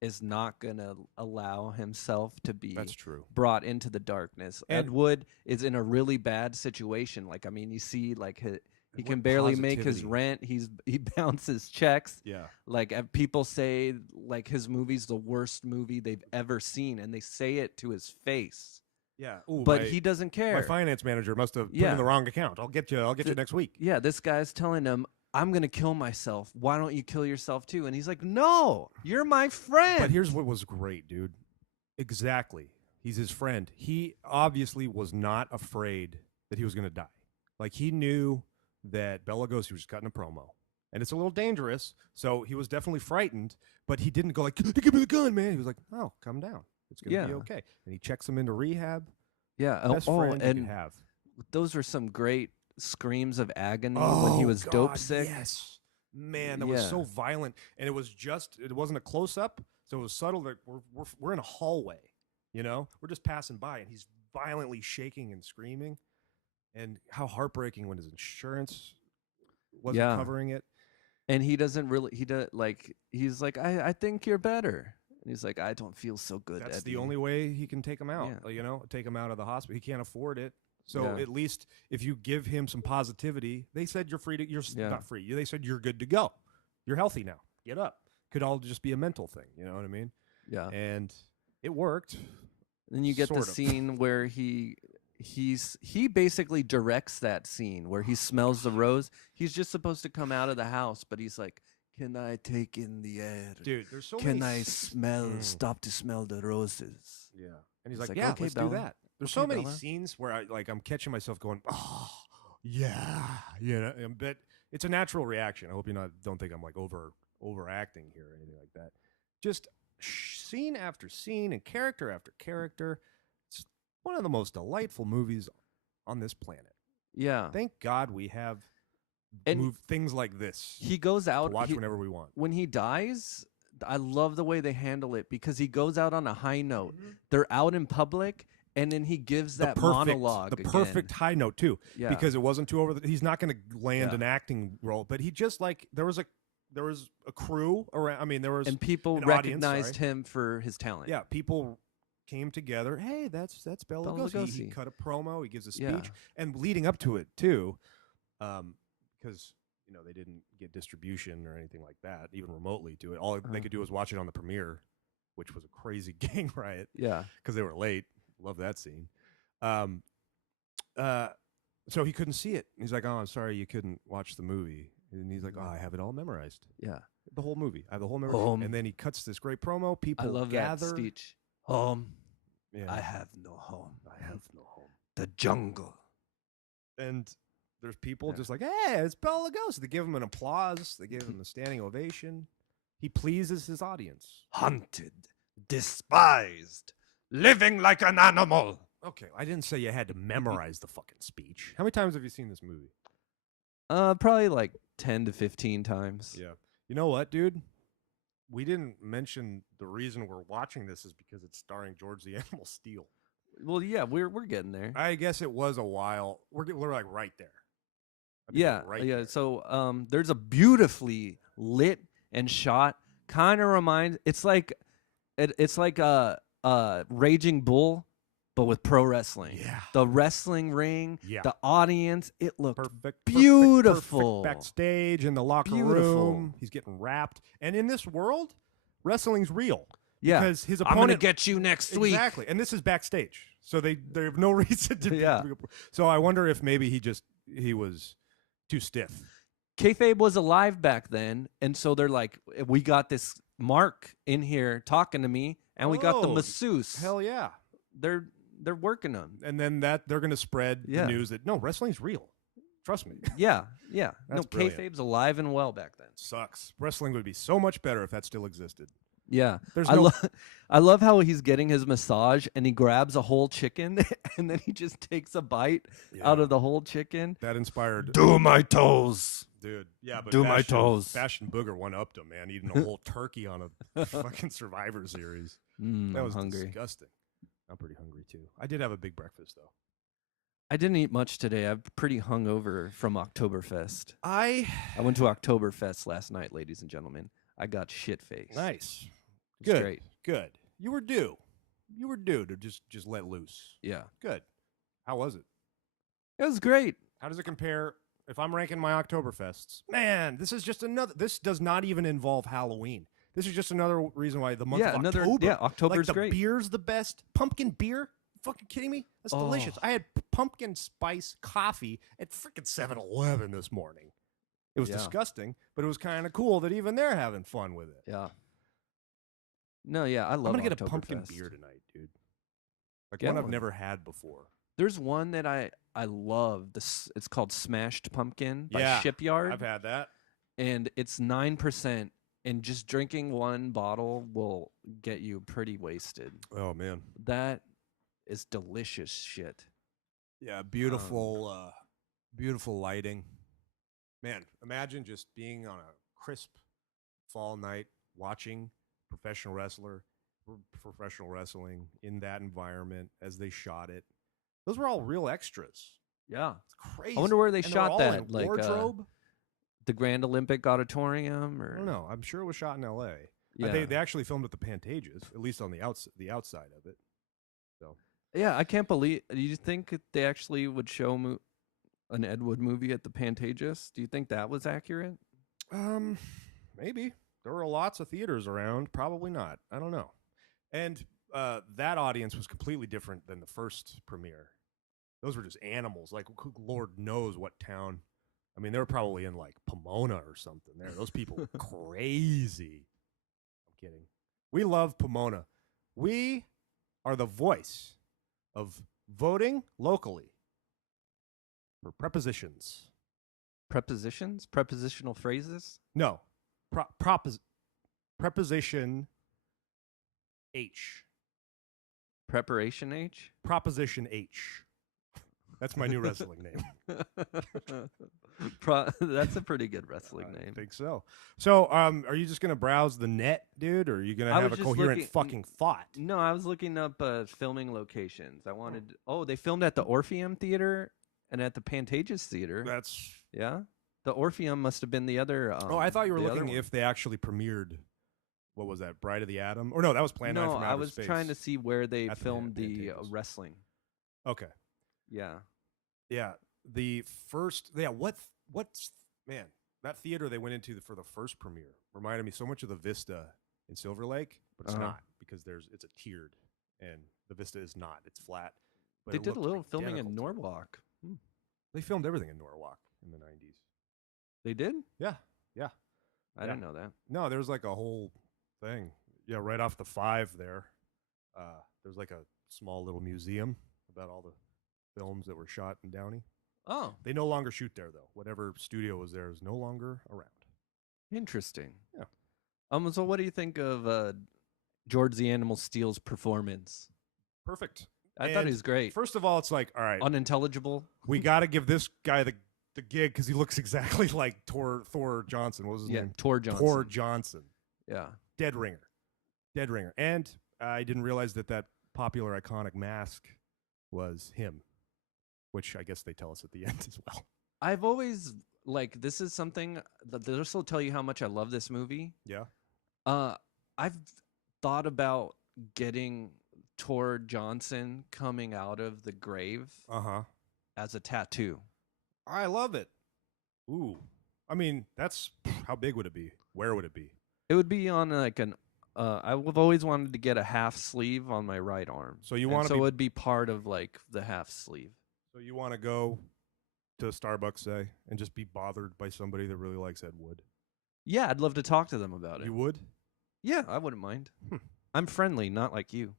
is not gonna allow himself to be That's true. brought into the darkness. And- Ed Wood is in a really bad situation. Like, I mean, you see, like he What can barely make his positivity. rent. He bounces checks. Yeah. Like people say, like his movie's the worst movie they've ever seen, and they say it to his face. Yeah. Ooh, But my, he doesn't care. my finance manager must have put Yeah. in the wrong account. I'll get you next week. Yeah, this guy's telling him, I'm going to kill myself. Why don't you kill yourself too? And he's like, no, you're my friend. But here's what was great, dude. Exactly. He's his friend. He obviously was not afraid that he was going to die. Like, he knew that Bela Lugosi was just cutting a promo. And it's a little dangerous, so he was definitely frightened, but he didn't go like, give me the gun, man. He was like, oh, calm down. It's going to be Yeah. okay. And he checks him into rehab. yeah. Best friend you and could have. those were some great screams of agony when he was dope God, sick. Yes. Man, that was Yeah. so violent. And it wasn't a close up, so it was subtle. That we're in a hallway, you know? We're just passing by, and he's violently shaking and screaming. And how heartbreaking when his insurance wasn't Yeah. covering it. And he doesn't really. He does like. He's like, I think you're better. And he's like, I don't feel so good. That's Eddie. the only way he can take him out. Yeah. Take him out of the hospital. He can't afford it. So Yeah. at least if you give him some positivity, they said you're free to. You're Yeah. not free. They said you're good to go. You're healthy now. Get up. Could all just be a mental thing. You know what I mean? Yeah. And it worked. Then you get the sort of. scene where he basically directs that scene where he smells the rose. He's just supposed to come out of the house, but he's like, "Can I take in the air? Dude, there's so Can many. I smell? Stop to smell the roses." Yeah. And he's It's like, like, yeah, okay, let's Bella. do that. There's Okay, so many Bella. scenes where I'm catching myself going, oh, yeah, but it's a natural reaction. I hope don't think I'm like overacting here or anything like that. Just scene after scene and character after character. It's one of the most delightful movies on this planet. Yeah. Thank God we have And things like this he goes to out. watch whenever we want. When he dies, I love the way they handle it because he goes out on a high note. They're out in public, and then he gives that monologue. The perfect high note too, Yeah. because it wasn't too over. He's not going to land Yeah. an acting role, but he just there was a crew around. I mean, there was And people an recognized audience, him for his talent. yeah, people came together. Hey, that's Bela Bela Lugosi. He Lugosi. cut a promo. He gives a speech, Yeah. and leading up to it too, because they didn't get distribution or anything like that, even remotely to it. All they could do was watch it on the premiere, which was a crazy gang riot. Yeah. Because they were late. Love that scene. So he couldn't see it. He's like, "Oh, I'm sorry, you couldn't watch the movie." And he's like, "Oh, I have it all memorized. Yeah. The whole movie. I have the whole memory." And then he cuts this great promo. People I love gather. that speech. Home. Yeah. I have no home. I have no home. The jungle. And there's people Yeah. just like, "Hey, it's Bela Lugosi." They give him an applause. They give him a standing ovation. He pleases his audience. Hunted. Despised. Living like an animal. Okay, I didn't say you had to memorize the fucking speech. How many times have you seen this movie? Probably like 10 to 15 times. Yeah. You know what, dude? We didn't mention the reason we're watching this is because it's starring George the Animal Steele. Well, yeah, we're getting there. I guess it was a while. We're like right there. I think Yeah, we're right yeah. there. So there's a beautifully lit and shot. Kind of reminds. It's like a Raging Bull, but with pro wrestling. Yeah. The wrestling ring. Yeah. The audience. It looked Perfect. beautiful. Backstage in the locker Beautiful. room. He's getting wrapped. And in this world, wrestling's real. Yeah. Because his I'm gonna opponent get you next week. Exactly. And this is backstage. So they have no reason to Yeah. So I wonder if maybe he was too stiff. Kayfabe was alive back then, and so they're like, we got this Mark in here talking to me, and we got the Oh, masseuse. Hell yeah. They're working on. And then they're going to spread Yeah. the news that no, wrestling's real. Trust me. Yeah, yeah. That's No, brilliant. kayfabe's alive and well back then. Sucks. Wrestling would be so much better if that still existed. Yeah, There's I no I love how he's getting his massage and he grabs a whole chicken and then he just takes a bite out Yeah. of the whole chicken. that inspired Do my toes. dude. Yeah, but Do my Bastion- toes. Bastion Booger one upped him, man, eating a whole turkey on a fucking Survivor series. That I'm was hungry. disgusting. I'm pretty hungry too. I did have a big breakfast though. I didn't eat much today. I'm pretty hungover from Oktoberfest. I went to Oktoberfest last night, ladies and gentlemen. I got shit faced. nice. It's Good. great. Good. You were due. You were due to just let loose. Yeah. Good. How was it? It was great. How does it compare? If I'm ranking my Oktoberfests, man, this is just another. This does not even involve Halloween. This is just another reason why the month of October. October's like the great. beer's the best. Pumpkin beer? Fucking kidding me? That's delicious. Oh. I had pumpkin spice coffee at freaking 7-Eleven this morning. It was Yeah. disgusting, but it was kind of cool that even they're having fun with it. Yeah. No, yeah, I love I'm gonna get a pumpkin Oktoberfest. beer tonight, dude. Like Get one I've one. never had before. There's one that I love. It's called Smashed Pumpkin by Yeah, Shipyard. I've had that. And it's 9%. And just drinking one bottle will get you pretty wasted. Oh man. That is delicious shit. Yeah, beautiful, beautiful lighting. Man, imagine just being on a crisp fall night watching professional wrestling in that environment as they shot it. Those were all real extras. Yeah. It's crazy. I wonder where they And they're shot all that. in Like wardrobe. The Grand Olympic Auditorium, or I don't know. I'm sure it was shot in L.A. Yeah, They actually filmed at the Pantages, at least on the outside of it. So yeah. I can't believe. Do you think they actually would show an Ed Wood movie at the Pantages? Do you think that was accurate? Maybe there were lots of theaters around. Probably not. I don't know. And that audience was completely different than the first premiere. Those were just animals. Like, Lord knows what town. I mean, they were probably in like Pomona or something. There, those people were crazy. I'm kidding. We love Pomona. We are the voice of voting locally for prepositions. Prepositions? Prepositional phrases? No, preposition H. Preparation H? Proposition H. That's my new wrestling name. That's a pretty good wrestling I name. think so. So, are you just gonna browse the net, dude, or are you gonna have a coherent fucking thought? No, I was looking up filming locations. I wanted. Oh, they filmed at the Orpheum Theater and at the Pantages Theater. That's. Yeah, the Orpheum must have been the other. I thought you were the looking if they actually premiered. What was that? Bride of the Atom? Or no, that was Plan 9 No, from I Outer was Space. trying to see where they At the filmed the Pantages. wrestling. Okay. Yeah. Yeah. The first. Yeah. What's man? That theater they went into for the first premiere reminded me so much of the Vista in Silver Lake, but it's not because it's a tiered, and the Vista is not. It's flat. But They it did a looked little filming in identical to it. Norwalk. They filmed everything in Norwalk in the 90s. They did? Yeah. I didn't know that. No, there was like a whole thing. Yeah, right off the 5 there. There's like a small little museum about all the films that were shot in Downey. Oh, They no longer shoot there, though. Whatever studio was there is no longer around. interesting. Yeah. So what do you think of George the Animal Steele's performance? Perfect. I thought he was great. First of all, it's like, all right, Unintelligible. we got to give this guy the gig because he looks exactly like Thor Johnson. What was his name? Tor Johnson. Thor Johnson. Yeah. Dead ringer. And I didn't realize that popular iconic mask was him, which I guess they tell us at the end as well. I've always this is something that this will tell you how much I love this movie. Yeah. I've thought about getting Tor Johnson coming out of the grave as a tattoo. I love it. Ooh. I mean, how big would it be? Where would it be? It would be on I've always wanted to get a half sleeve on my right arm. So you want to it would be part of the half sleeve. So you want to go to Starbucks, say, and just be bothered by somebody that really likes Ed Wood? Yeah, I'd love to talk to them about it. You would? Yeah, I wouldn't mind. I'm friendly, not like you.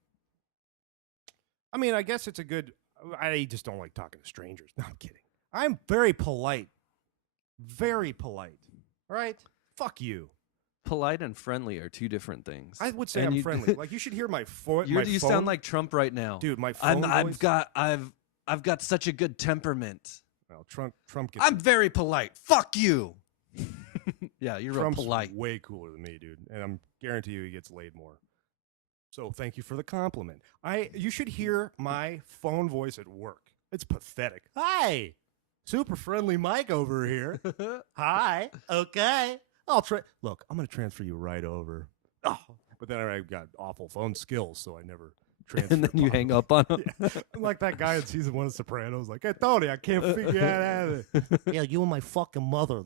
I mean, I guess it's a good. I just don't like talking to strangers. No, I'm kidding. I'm very polite. Very polite. All right? Fuck you. Polite and friendly are two different things. I would say I'm friendly. Like, you should hear my phone. You sound like Trump right now, dude. My phone voice. I've got such a good temperament. Well, Trump gets. I'm very polite. Fuck you. Yeah, you're real Trump's polite. way cooler than me, dude, and I'm guarantee you he gets laid more. So thank you for the compliment. You should hear my phone voice at work. It's pathetic. Hi, super friendly Mike over here. Hi. Okay. Look, I'm gonna transfer you right over. Oh, but then I got awful phone skills, so I never transfer. And then you hang up on him. Yeah. I'm like that guy in season 1 of Sopranos. Like, hey, Tony, I can't figure out it. Yeah, you and my fucking mother.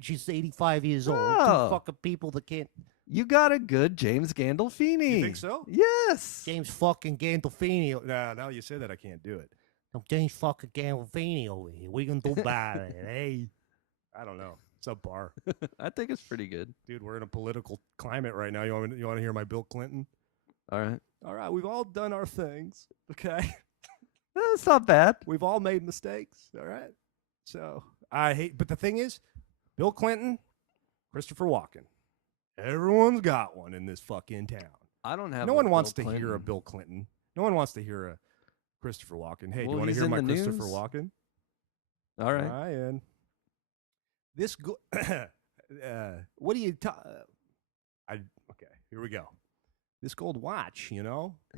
She's 85 years old. Oh. Two fucking people that can't. You got a good James Gandolfini. You think so? Yes. James fucking Gandolfini. Nah, now you say that, I can't do it. James fucking Gandolfini over here. What are you gonna do about it? Hey, I don't know. It's a bar. I think it's pretty good. Dude, we're in a political climate right now. You want to hear my Bill Clinton? All right. All right, we've all done our things, okay? That's not bad. We've all made mistakes, all right? So, but the thing is, Bill Clinton, Christopher Walken. Everyone's got one in this fucking town. I don't have. No one wants Bill to hear a Clinton. Bill Clinton. No one wants to hear a Christopher Walken. Hey, do Well, you want to he's hear in my the Christopher news. Walken? All right. Ryan. This what do you okay, here we go. This gold watch,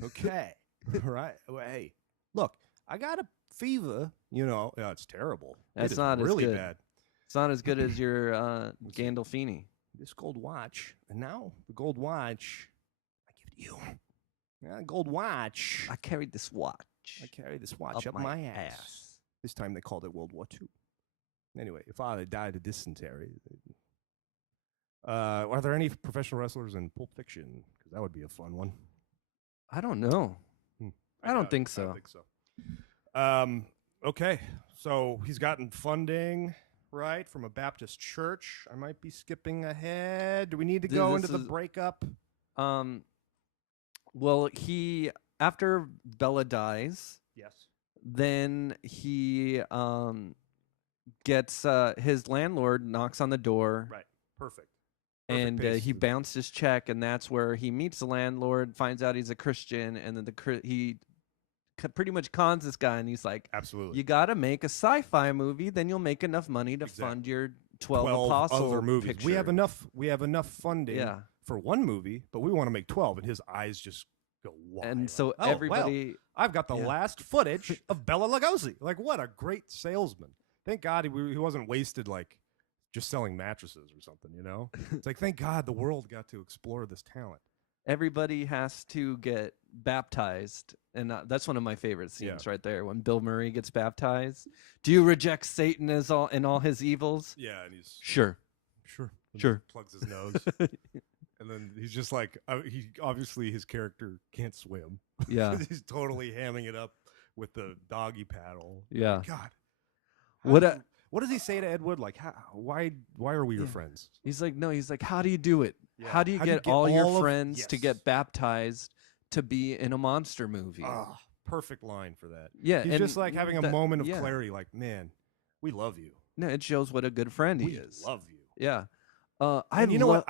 okay. Right. Well, hey, look, I got a fever, yeah, it's terrible. That's It is not as really good. bad. It's not as good as your Gandolfini. This gold watch, and now the gold watch, I give it to you. Yeah, gold watch. I carried this watch. I carry this watch up my ass. This time they called it World War II. Anyway, your father died of dysentery. Are there any professional wrestlers in Pulp Fiction? Because that would be a fun one. I don't know. I don't think so. I don't think so. Okay, so he's gotten funding, right, from a Baptist church. I might be skipping ahead. Do we need to go into the breakup? Well, after Bella dies, Yes. then he gets his landlord knocks on the door. Right. Perfect. And he bounced his check, and that's where he meets the landlord, finds out he's a Christian, and then he pretty much cons this guy, and he's like, absolutely, you got to make a sci-fi movie, then you'll make enough money to fund your 12 apostle other movies. Picture. We have enough funding for one movie, but we want to make 12, and his eyes just go wide. And so like, everybody, well, I've got the last footage of Bela Lugosi. Like, what a great salesman! Thank God he wasn't wasted like just selling mattresses or something. You know, it's like thank God the world got to explore this talent. Everybody has to get baptized, and that's one of my favorite scenes right there when Bill Murray gets baptized. Do you reject Satan as all his evils? Yeah, and he's sure. And plugs his nose, and then he's just like he obviously his character can't swim. Yeah, he's totally hamming it up with the doggy paddle. Yeah, God, what does he say to Ed Wood? Like, why are we your friends? He's like, no. He's like, how do you do it? Yeah. How do you get all your friends to get baptized to be in a monster movie? Perfect line for that. Yeah, he's just like having a moment of clarity. Like, man, we love you. No, it shows what a good friend he is. We love you. Yeah. You know what?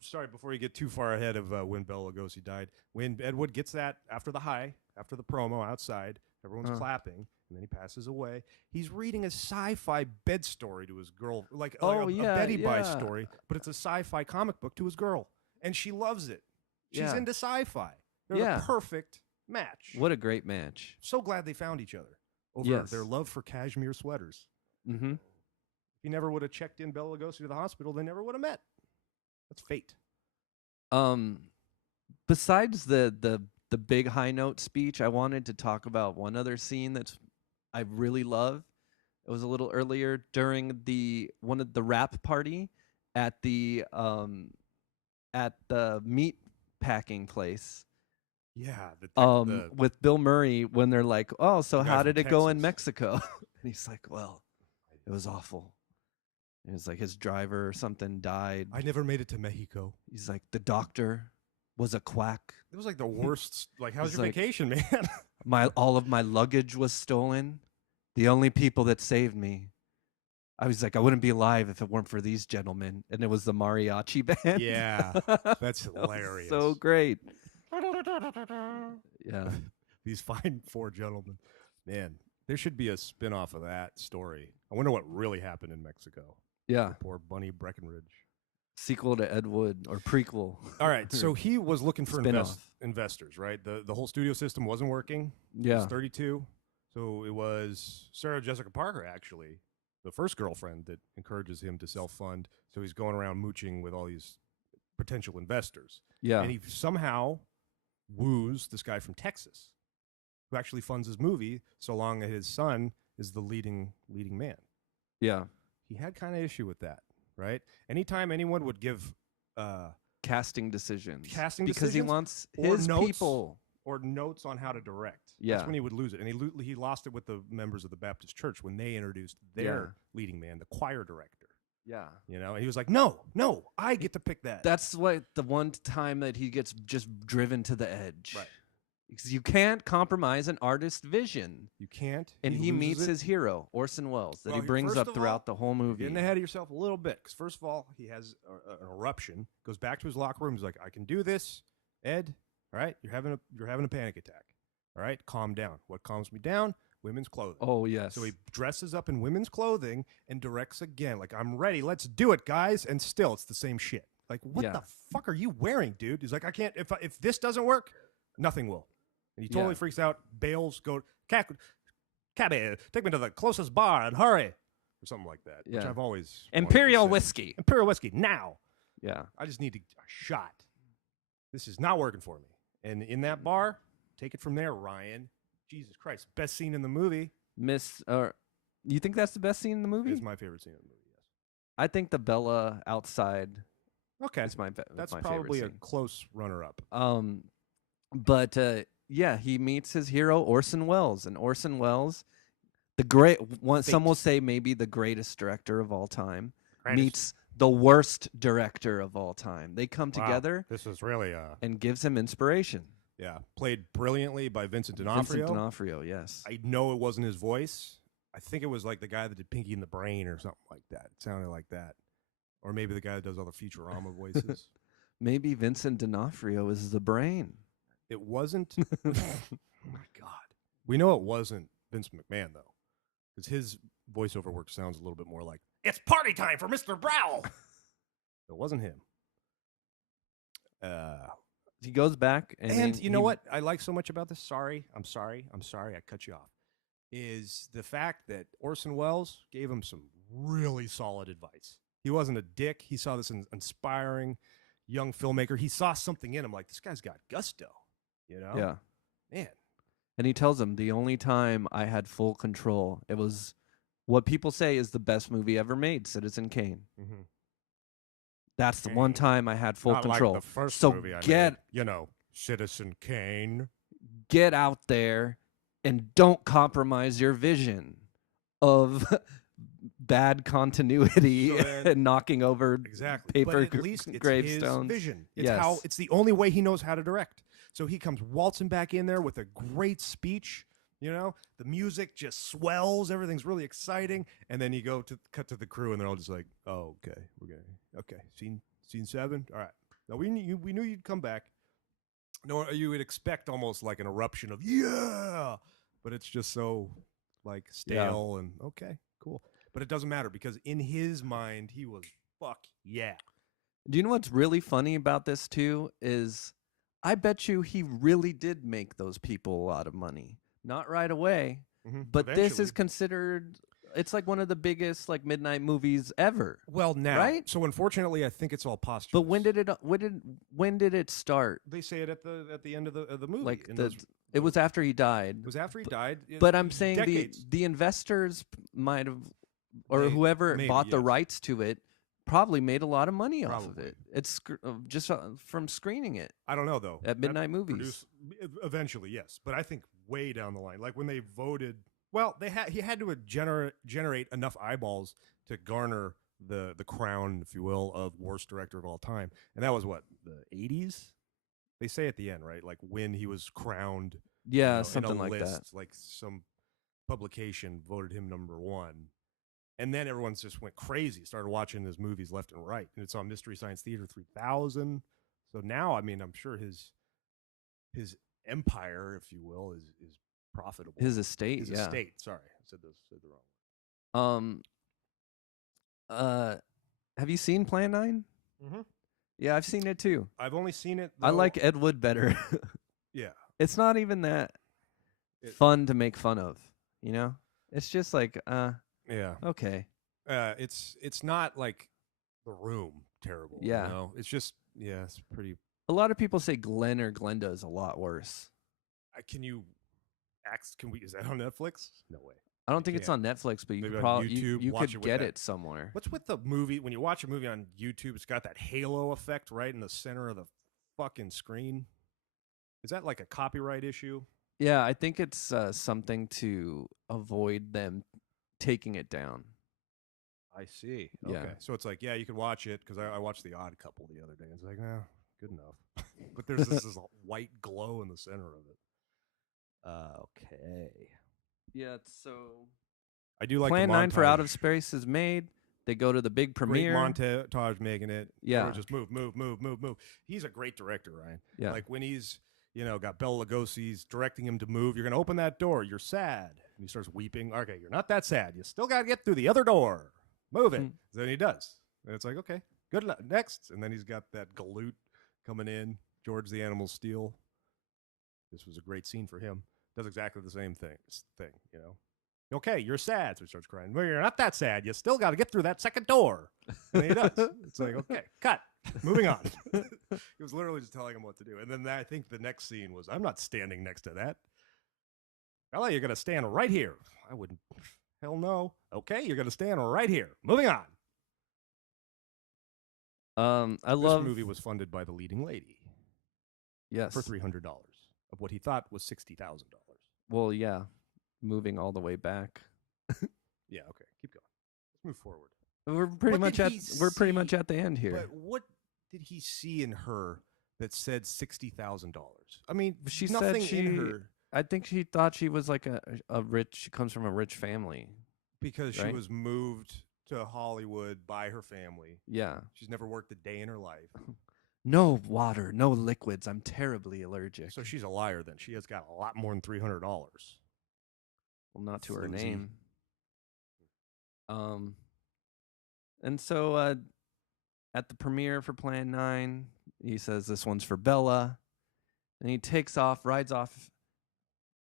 Sorry, before you get too far ahead of when Bela Lugosi died, when Ed Wood gets that after the promo outside, everyone's clapping, and then he passes away. He's reading a sci-fi bed story to his girl, like a Betty Bye story, but it's a sci-fi comic book to his girl, and she loves it. She's into sci-fi. They're a perfect match. What a great match. So glad they found each other over their love for cashmere sweaters. Mm-hmm. If he never would have checked in Bela Lugosi to the hospital, they never would have met. That's fate. Besides the big high note speech, I wanted to talk about one other scene that's I really love. It was a little earlier during one of the rap party at the meat packing place. Yeah. With Bill Murray when they're like, "Oh, so how did it go in Mexico?" And he's like, "Well, it was awful." It was like his driver or something died. I never made it to Mexico. He's like, the doctor was a quack. It was like the worst. Like, how's your vacation, man? All of my luggage was stolen. The only people that saved me, I was like, I wouldn't be alive if it weren't for these gentlemen. And it was the mariachi band. Yeah, that's hilarious. So great. Yeah, these fine four gentlemen. Man, there should be a spin-off of that story. I wonder what really happened in Mexico. Yeah. Poor Bunny Breckenridge. Sequel to Ed Wood or prequel. All right, so he was looking for investors, right? The whole studio system wasn't working. Yeah. It was 32. So it was Sarah Jessica Parker, actually, the first girlfriend that encourages him to self-fund. So he's going around mooching with all these potential investors. Yeah. And he somehow woos this guy from Texas who actually funds his movie so long as his son is the leading man. Yeah. He had kind of issue with that, right? Anytime anyone would give casting decisions because he wants his people or notes on how to direct. Yeah. That's when he would lose it. And he lost it with the members of the Baptist church when they introduced their leading man, the choir director. Yeah. You know, and he was like, no, I get to pick that. That's what the one time that he gets just driven to the edge. Right. Because you can't compromise an artist's vision. You can't. And he meets his hero, Orson Welles, that he brings up throughout the whole movie. You're getting ahead of yourself a little bit. Because first of all, he has an eruption, goes back to his locker room. He's like, I can do this. Ed, all right, you're having a panic attack. All right, calm down. What calms me down? Women's clothing. Oh, yes. So he dresses up in women's clothing and directs again. Like, I'm ready. Let's do it, guys. And still, it's the same shit. Like, what the fuck are you wearing, dude? He's like, I can't. If this doesn't work, nothing will. And he totally freaks out, bails, cabby, take me to the closest bar and hurry. or something like that. Which Yeah. I've always wanted to Imperial say. whiskey. Imperial whiskey now. Yeah. I just need a shot. This is not working for me. And in that bar, take it from there, Ryan. Jesus Christ, best scene in the movie You think that's the best scene in the movie? is my favorite scene in the movie. Yes. I think the Bella outside Okay, is that's my probably a favorite close runner-up. scene. But yeah, he meets his hero Orson Welles, and Orson Welles, the great one. Some will say maybe the greatest director of all time, meets the worst director of all time. They come together. This is really and gives him inspiration. Yeah, played brilliantly by Vincent D'Onofrio. Vincent D'Onofrio, yes. I know it wasn't his voice. I think it was like the guy that did Pinky and the Brain or something like that. It sounded like that. Or maybe the guy that does all the Futurama voices. Maybe Vincent D'Onofrio is the brain. It wasn't. Oh my God. We know it wasn't Vince McMahon, though, because his voiceover work sounds a little bit more like, "It's party time for Mr. Browl." It wasn't him. He goes back and you know what I like so much about this? I'm sorry. I cut you off. Is the fact that Orson Welles gave him some really solid advice. He wasn't a dick. He saw this inspiring young filmmaker. He saw something in him, like, this guy's got gusto, you know? Yeah. Man. And he tells him, the only time I had full control, it was what people say is the best movie ever made, Citizen Kane. Mm-hmm. That's the one time I had full Not control. Like the first so movie I get, made, Citizen Kane. Get out there and don't compromise your vision of bad continuity and knocking over paper but at least it's gravestones. His vision. It's the only way he knows how to direct. So he comes waltzing back in there with a great speech. The music just swells. Everything's really exciting. And then you cut to the crew, and they're all just like, "Oh, okay, okay, scene 7. All right. Now we knew you'd come back. No, you would expect almost like an eruption of yeah, but it's just so like stale and okay, cool. But it doesn't matter because in his mind, he was fuck yeah. Do you know what's really funny about this too? Is I bet you he really did make those people a lot of money. Not right away, but Eventually. This is considered. It's like one of the biggest like midnight movies ever. Well, now, right? So unfortunately, I think it's all posthumous. But when did it start? They say it at the end of the movie. Like it was after he died. It was after he died. But I'm saying decades. the investors might have, or whoever bought the rights to it, probably made a lot of money off of it. It's just from screening it. I don't know though. At midnight movies. Eventually, yes, but I think way down the line, like when they voted. Well, he had to generate enough eyeballs to garner the crown, if you will, of worst director of all time, and that was what, the 80s. They say at the end, right? Like when he was crowned. Yeah, something in a like list, that. Like some publication voted him number 1. And then everyone just went crazy, started watching his movies left and right. And it's on Mystery Science Theater 3000. So now, I mean, I'm sure his empire, if you will, is profitable. His estate, His yeah. estate. Sorry, I said the wrong word. Have you seen Plan 9? Mm-hmm. Yeah, I've seen it too. I've only seen it. I like Ed Wood better. Yeah. It's not even that fun to make fun of, It's just like, yeah. Okay. It's not like The Room terrible. Yeah. It's just, it's pretty. A lot of people say Glenn or Glenda is a lot worse. Is that on Netflix? No way. I don't think it's on Netflix, but you Maybe could on probably YouTube, you watch could it with get that. it somewhere. What's with the movie? When you watch a movie on YouTube, it's got that halo effect right in the center of the fucking screen. Is that like a copyright issue? Yeah, I think it's something to avoid them taking it down. I see. Yeah. Okay. So it's like, you can watch it because I watched The Odd Couple the other day. It's like, good enough. But there's this white glow in the center of it. Okay. Yeah, so I do like Plan the 9 for montage. Out of Space is made. They go to the big premiere. Great montage making it. Yeah. Just move. He's a great director, Ryan. Yeah. Like when he's, got Bela Lugosi's directing him to move, you're going to open that door. You're sad. And he starts weeping. Okay, you're not that sad. You still got to get through the other door. Move it. Then he does. And it's like, okay, good luck. Next. And then he's got that galoot coming in. George the Animal Steele. This was a great scene for him. Does exactly the same thing, Okay, you're sad. So he starts crying. Well, you're not that sad. You still got to get through that second door. And he does. It's like, okay, cut. Moving on. He was literally just telling him what to do. And then I think the next scene was, I'm not standing next to that. Fella, you're going to stand right here. I wouldn't. Hell no. Okay, you're going to stand right here. Moving on. This movie was funded by the leading lady. Yes. For $300 of what he thought was $60,000. Well, yeah. Moving all the way back. Yeah, okay. Keep going. Let's move forward. We're pretty much at the end here. But what did he see in her that said $60,000? I mean, She nothing said in her I think she thought she was like a rich. She comes from a rich family. because she right? was moved to Hollywood by her family. Yeah. She's never worked a day in her life. No water, no liquids. I'm terribly allergic. So she's a liar then. She has got a lot more than $300. Well, not to her Floozy. name. And so at the premiere for Plan 9, he says this one's for Bella. And he takes off, rides off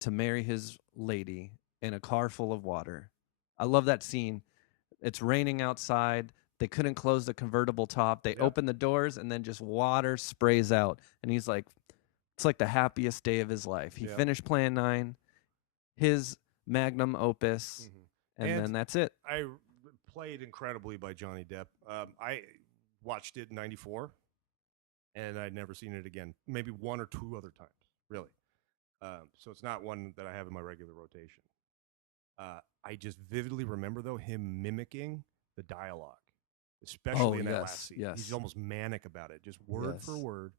to marry his lady in a car full of water. I love that scene. It's raining outside. They couldn't close the convertible top. They open the doors and then just water sprays out. And he's like, it's like the happiest day of his life. He finished Plan 9, his magnum opus, and then that's it. Played incredibly by Johnny Depp. I watched it in '94, and I'd never seen it again. Maybe one or two other times, really. So it's not one that I have in my regular rotation. I just vividly remember, though, him mimicking the dialogue, especially in that last scene. Yes. He's almost manic about it, just word for word.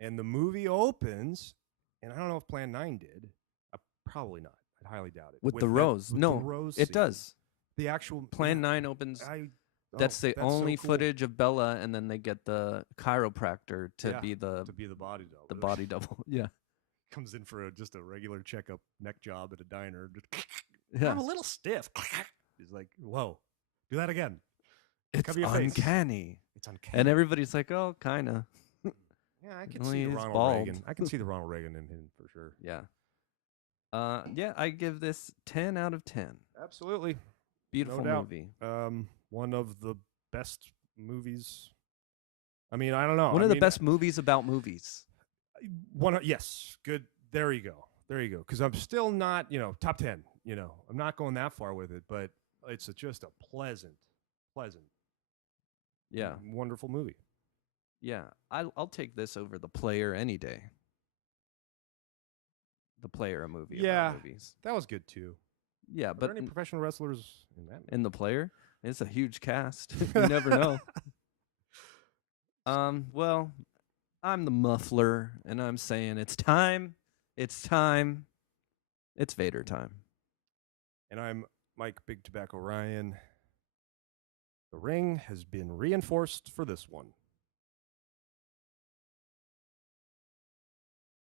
And the movie opens, and I don't know if Plan 9 did. Probably not. I highly doubt it. With the rose. With No, the rose it scene. does. The actual Plan 9 opens. That's the only footage of Bella, and then they get the chiropractor to be the body double. The body double. Yeah. Comes in for just a regular checkup neck job at a diner. Yeah. I'm a little stiff. He's like, whoa, do that again. It's uncanny. It's uncanny. And everybody's like, oh, kind of. Yeah, I can see the Ronald Reagan. I can see the Ronald Reagan in him for sure. Yeah. Yeah, I give this 10 out of 10. Absolutely. Beautiful movie. One of the best movies. I mean, I don't know. One of the best movies about movies. Yes. Good. There you go. Because I'm still not, top 10. I'm not going that far with it, but it's just a pleasant, wonderful movie. Yeah, I'll take this over The Player any day. The Player, a movie about movies. That was good too. Yeah, Are but there any professional wrestlers in that movie? In The Player, it's a huge cast. You never know. Well, I'm the muffler, and I'm saying it's time. It's time. It's Vader time. And I'm Mike Big Tobacco Ryan. The ring has been reinforced for this one.